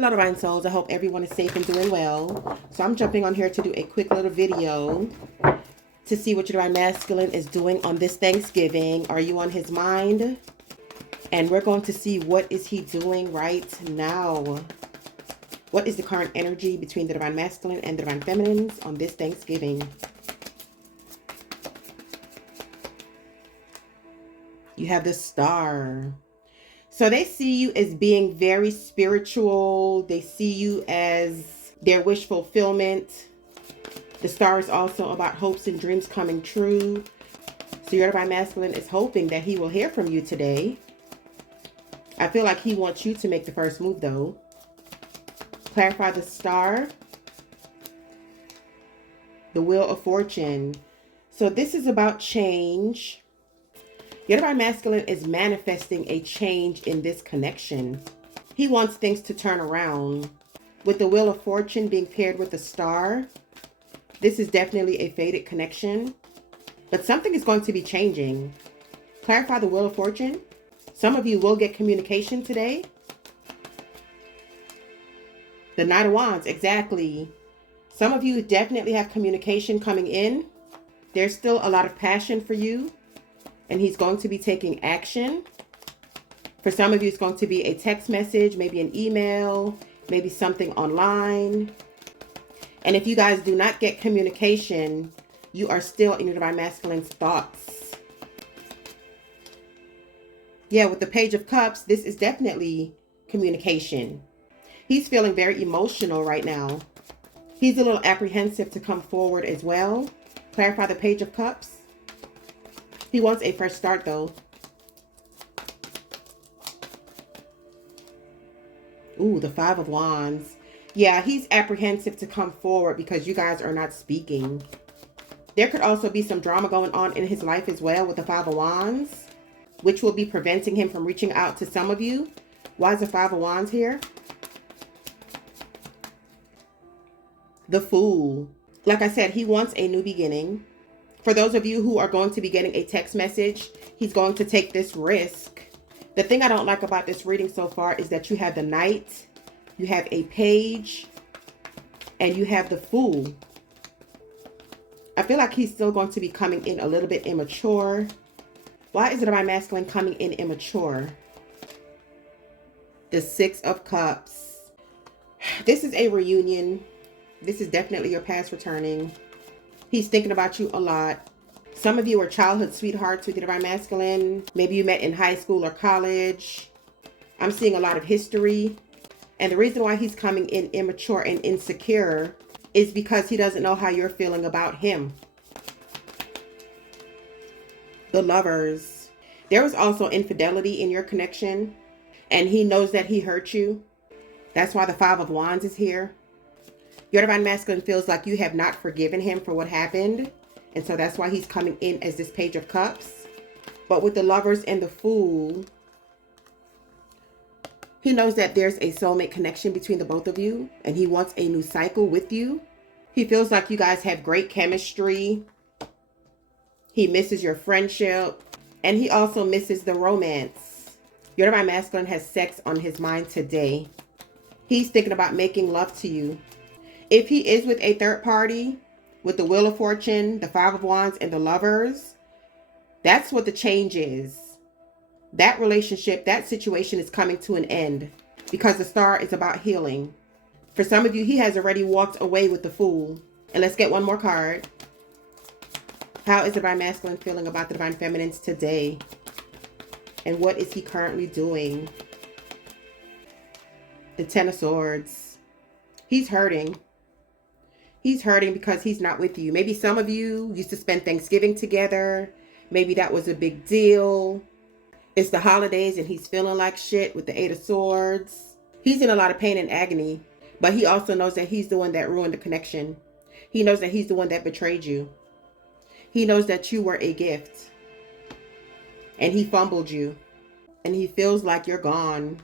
Hello, Divine Souls. I hope everyone is safe and doing well. So I'm jumping on here to do a quick little video to see what your Divine Masculine is doing on this Thanksgiving. Are you on his mind? And we're going to see what is he doing right now. What is the current energy between the Divine Masculine and the Divine Feminines on this Thanksgiving? You have the Star. So they see you as being very spiritual. They see you as their wish fulfillment. The Star is also about hopes and dreams coming true. So your Divine Masculine is hoping that he will hear from you today. I feel like he wants you to make the first move though. Clarify the Star. The Wheel of Fortune. So this is about change. Your Divine Masculine is manifesting a change in this connection. He wants things to turn around. With the Wheel of Fortune being paired with the Star, this is definitely a fated connection. But something is going to be changing. Clarify the Wheel of Fortune. Some of you will get communication today. The Knight of Wands, exactly. Some of you definitely have communication coming in. There's still a lot of passion for you. And he's going to be taking action. For some of you, it's going to be a text message, maybe an email, maybe something online. And if you guys do not get communication, you are still in your Divine Masculine's thoughts. Yeah, with the Page of Cups, this is definitely communication. He's feeling very emotional right now. He's a little apprehensive to come forward as well. Clarify the Page of Cups. He wants a fresh start though. Ooh, the Five of Wands. Yeah, he's apprehensive to come forward because you guys are not speaking. There could also be some drama going on in his life as well with the Five of Wands, which will be preventing him from reaching out to some of you. Why is the Five of Wands here? The Fool. Like I said, he wants a new beginning. For those of you who are going to be getting a text message, he's going to take this risk. The thing I don't like about this reading so far is that you have the Knight, you have a Page, and you have the Fool. I feel like he's still going to be coming in a little bit immature. Why is the Divine Masculine coming in immature? The Six of Cups. This is a reunion. This is definitely your past returning. He's thinking about you a lot. Some of you are childhood sweethearts with your Divine Masculine. Maybe you met in high school or college. I'm seeing a lot of history. And the reason why he's coming in immature and insecure is because he doesn't know how you're feeling about him. The Lovers. There was also infidelity in your connection. And he knows that he hurt you. That's why the Five of Wands is here. Your Divine Masculine feels like you have not forgiven him for what happened. And so that's why he's coming in as this Page of Cups. But with the Lovers and the Fool, he knows that there's a soulmate connection between the both of you. And he wants a new cycle with you. He feels like you guys have great chemistry. He misses your friendship. And he also misses the romance. Your Divine Masculine has sex on his mind today. He's thinking about making love to you. If he is with a third party, with the Wheel of Fortune, the Five of Wands, and the Lovers, that's what the change is. That relationship, that situation is coming to an end because the Star is about healing. For some of you, he has already walked away with the Fool. And let's get one more card. How is the Divine Masculine feeling about the Divine Feminines today? And what is he currently doing? The Ten of Swords. He's hurting. He's hurting because he's not with you. Maybe some of you used to spend Thanksgiving together. Maybe that was a big deal. It's the holidays and he's feeling like shit with the Eight of Swords. He's in a lot of pain and agony. But he also knows that he's the one that ruined the connection. He knows that he's the one that betrayed you. He knows that you were a gift. And he fumbled you. And he feels like you're gone.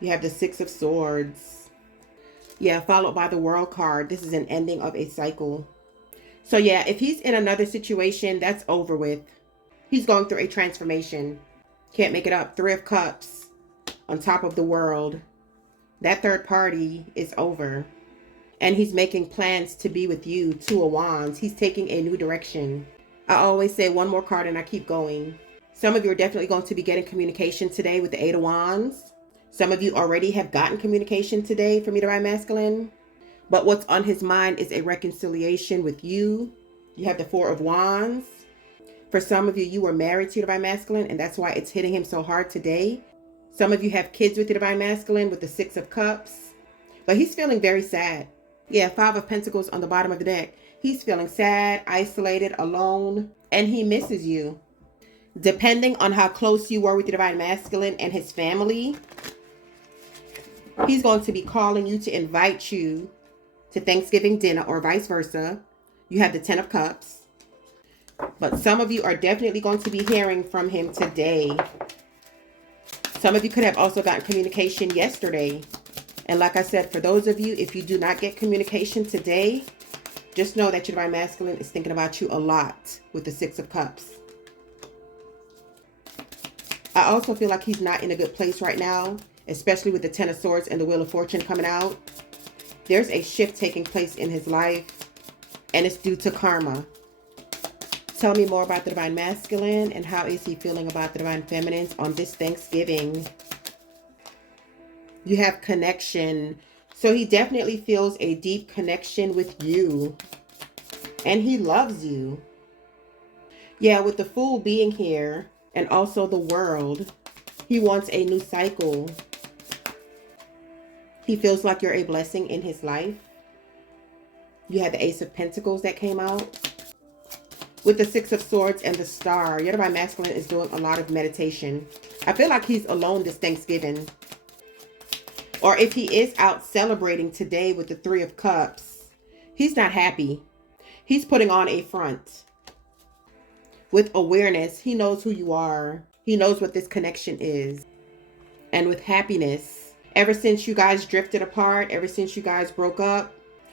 You have the Six of Swords. Yeah, followed by the World card. This is an ending of a cycle. So yeah, if he's in another situation, that's over with. He's going through a transformation. Can't make it up. Three of Cups on top of the World. That third party is over. And he's making plans to be with you. Two of Wands. He's taking a new direction. I always say one more card and I keep going. Some of you are definitely going to be getting communication today with the Eight of Wands. Some of you already have gotten communication today from your Divine Masculine. But what's on his mind is a reconciliation with you. You have the Four of Wands. For some of you, you were married to your Divine Masculine, and that's why it's hitting him so hard today. Some of you have kids with your Divine Masculine with the Six of Cups. But he's feeling very sad. Yeah, Five of Pentacles on the bottom of the deck. He's feeling sad, isolated, alone, and he misses you. Depending on how close you were with your Divine Masculine and his family, he's going to be calling you to invite you to Thanksgiving dinner or vice versa. You have the Ten of Cups. But some of you are definitely going to be hearing from him today. Some of you could have also gotten communication yesterday. And like I said, for those of you, if you do not get communication today, just know that your Divine Masculine is thinking about you a lot with the Six of Cups. I also feel like he's not in a good place right now, especially with the Ten of Swords and the Wheel of Fortune coming out. There's a shift taking place in his life, and it's due to karma. Tell me more about the Divine Masculine and how is he feeling about the Divine Feminines on this Thanksgiving. You have connection. So he definitely feels a deep connection with you. And he loves you. Yeah, with the Fool being here and also the World, he wants a new cycle. He feels like you're a blessing in his life. You had the Ace of Pentacles that came out. With the Six of Swords and the Star, your Divine Masculine is doing a lot of meditation. I feel like he's alone this Thanksgiving. Or if he is out celebrating today with the Three of Cups, he's not happy. He's putting on a front. With awareness, he knows who you are. He knows what this connection is. And with happiness, ever since you guys drifted apart, ever since you guys broke up,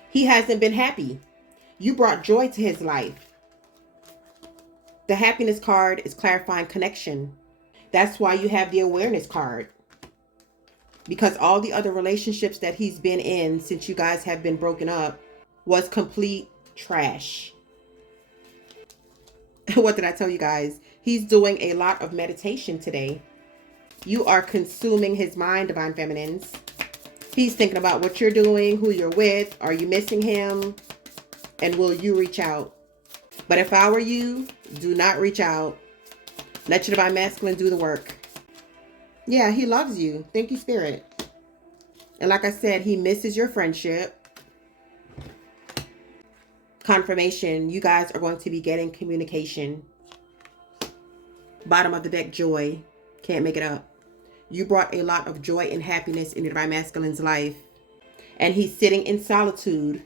he hasn't been happy. You brought joy to his life. The happiness card is clarifying connection. That's why you have the awareness card. Because all the other relationships that he's been in since you guys have been broken up was complete trash. What did I tell you guys? He's doing a lot of meditation today. You are consuming his mind, Divine Feminines. He's thinking about what you're doing, who you're with, are you missing him, and will you reach out? But if I were you, do not reach out. Let your Divine Masculine do the work. Yeah, he loves you. Thank you, Spirit. And like I said, he misses your friendship. Confirmation, you guys are going to be getting communication. Bottom of the deck, joy. Can't make it up. You brought a lot of joy and happiness in your Divine Masculine's life. And he's sitting in solitude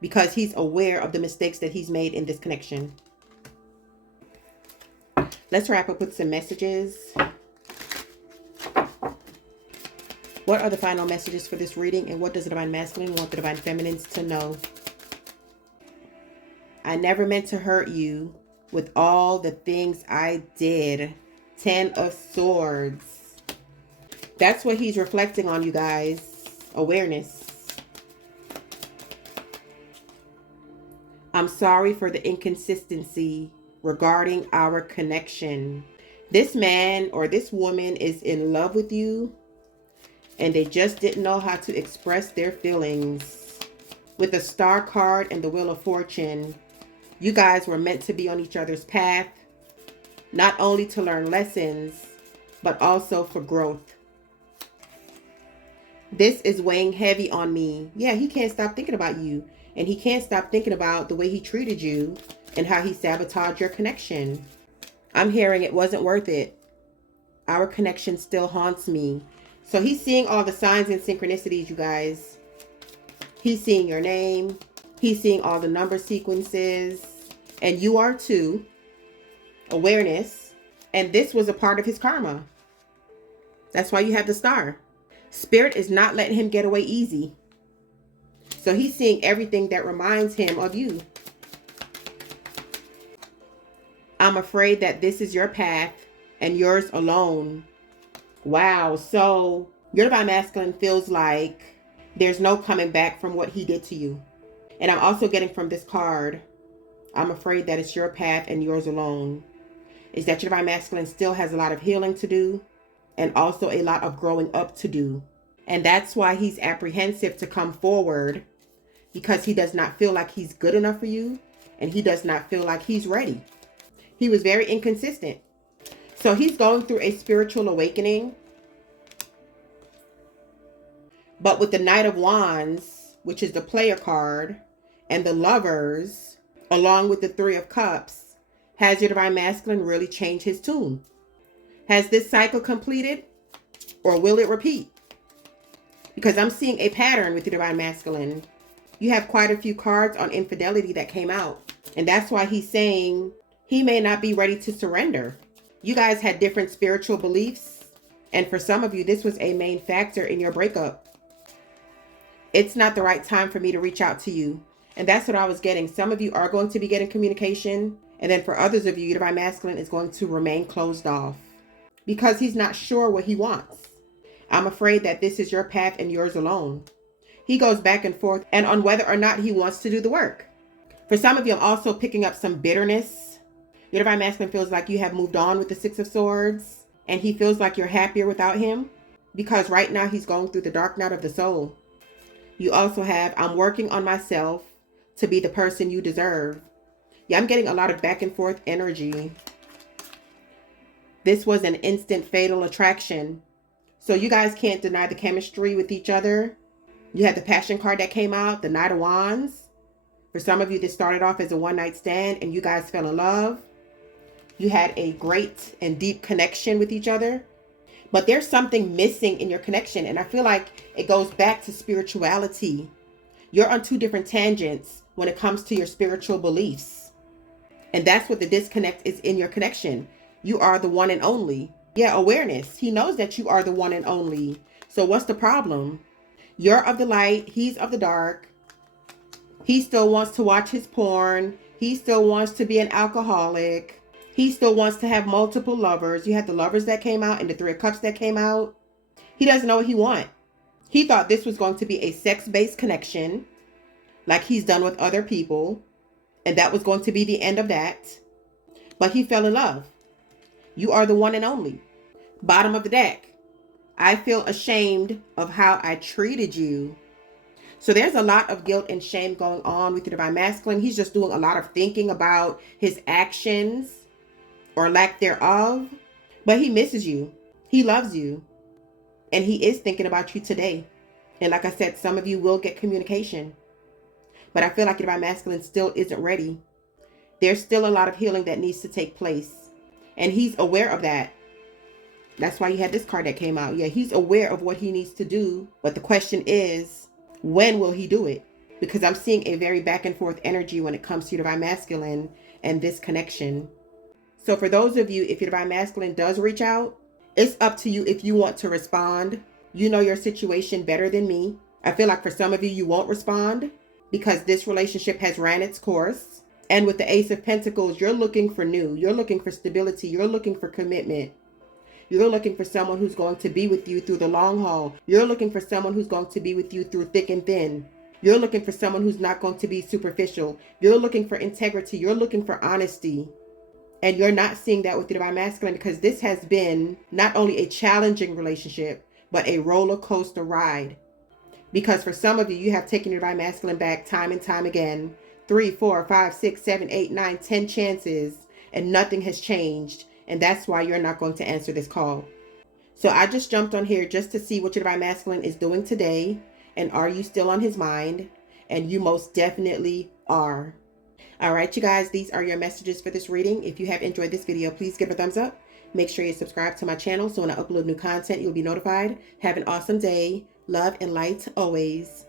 because he's aware of the mistakes that he's made in this connection. Let's wrap up with some messages. What are the final messages for this reading, and what does the Divine Masculine want the Divine Feminines to know? I never meant to hurt you with all the things I did. Ten of Swords. That's what he's reflecting on, you guys. Awareness. I'm sorry for the inconsistency regarding our connection. This man or this woman is in love with you, and they just didn't know how to express their feelings. With the Star card and the Wheel of Fortune, you guys were meant to be on each other's path, not only to learn lessons, but also for growth. This is weighing heavy on me. Yeah, he can't stop thinking about you. And he can't stop thinking about the way he treated you and how he sabotaged your connection. I'm hearing it wasn't worth it. Our connection still haunts me. So he's seeing all the signs and synchronicities, you guys. He's seeing your name. He's seeing all the number sequences. And you are too. Awareness. And this was a part of his karma. That's why you have the Star. Spirit is not letting him get away easy. So he's seeing everything that reminds him of you. I'm afraid that this is your path and yours alone. Wow. So Your divine masculine feels like there's no coming back from what he did to you. And I'm also getting from this card, I'm afraid that it's your path and yours alone. Is that your divine masculine still has a lot of healing to do and also a lot of growing up to do. And that's why he's apprehensive to come forward, because he does not feel like he's good enough for you and he does not feel like he's ready. He was very inconsistent. So he's going through a spiritual awakening. But with the Knight of Wands, which is the player card, and the Lovers, along with the Three of Cups, has your divine masculine really changed his tune? Has this cycle completed, or will it repeat? Because I'm seeing a pattern with your divine masculine. You have quite a few cards on infidelity that came out. And that's why he's saying he may not be ready to surrender. You guys had different spiritual beliefs. And for some of you, this was a main factor in your breakup. It's not the right time for me to reach out to you. And that's what I was getting. Some of you are going to be getting communication. And then for others of you, your divine masculine is going to remain closed off because he's not sure what he wants. I'm afraid that this is your path and yours alone. He goes back and forth and on whether or not he wants to do the work. For some of you, I'm also picking up some bitterness. Your divine masculine feels like you have moved on with the Six of Swords and he feels like you're happier without him because right now he's going through the dark night of the soul. You also have, I'm working on myself to be the person you deserve. Yeah, I'm getting a lot of back and forth energy. This was an instant fatal attraction. So you guys can't deny the chemistry with each other. You had the Passion card that came out, the Knight of Wands. For some of you, this started off as a one-night stand and you guys fell in love. You had a great and deep connection with each other. But there's something missing in your connection. And I feel like it goes back to spirituality. You're on two different tangents when it comes to your spiritual beliefs. And that's what the disconnect is in your connection. You are the one and only. Yeah, awareness. He knows that you are the one and only. So what's the problem? You're of the light. He's of the dark. He still wants to watch his porn. He still wants to be an alcoholic. He still wants to have multiple lovers. You had the Lovers that came out and the Three of Cups that came out. He doesn't know what he wants. He thought this was going to be a sex-based connection, like he's done with other people. And that was going to be the end of that. But he fell in love. You are the one and only. Bottom of the deck. I feel ashamed of how I treated you. So there's a lot of guilt and shame going on with your divine masculine. He's just doing a lot of thinking about his actions or lack thereof. But he misses you. He loves you. And he is thinking about you today. And like I said, some of you will get communication. But I feel like your divine masculine still isn't ready. There's still a lot of healing that needs to take place. And he's aware of that. That's why you had this card that came out. Yeah, he's aware of what he needs to do. But the question is, when will he do it? Because I'm seeing a very back and forth energy when it comes to your divine masculine and this connection. So for those of you, if your divine masculine does reach out, it's up to you if you want to respond. You know your situation better than me. I feel like for some of you, you won't respond because this relationship has ran its course. And with the Ace of Pentacles, you're looking for new. You're looking for stability. You're looking for commitment. You're looking for someone who's going to be with you through the long haul. You're looking for someone who's going to be with you through thick and thin. You're looking for someone who's not going to be superficial. You're looking for integrity. You're looking for honesty. And you're not seeing that with your divine masculine because this has been not only a challenging relationship, but a roller coaster ride. Because for some of you, you have taken your divine masculine back time and time again. 3, 4, 5, 6, 7, 8, 9, 10 chances, and nothing has changed. And that's why you're not going to answer this call. So I just jumped on here just to see what your divine masculine is doing today. And are you still on his mind? And you most definitely are. All right, you guys, these are your messages for this reading. If you have enjoyed this video, please give a thumbs up. Make sure you subscribe to my channel so when I upload new content, you'll be notified. Have an awesome day. Love and light always.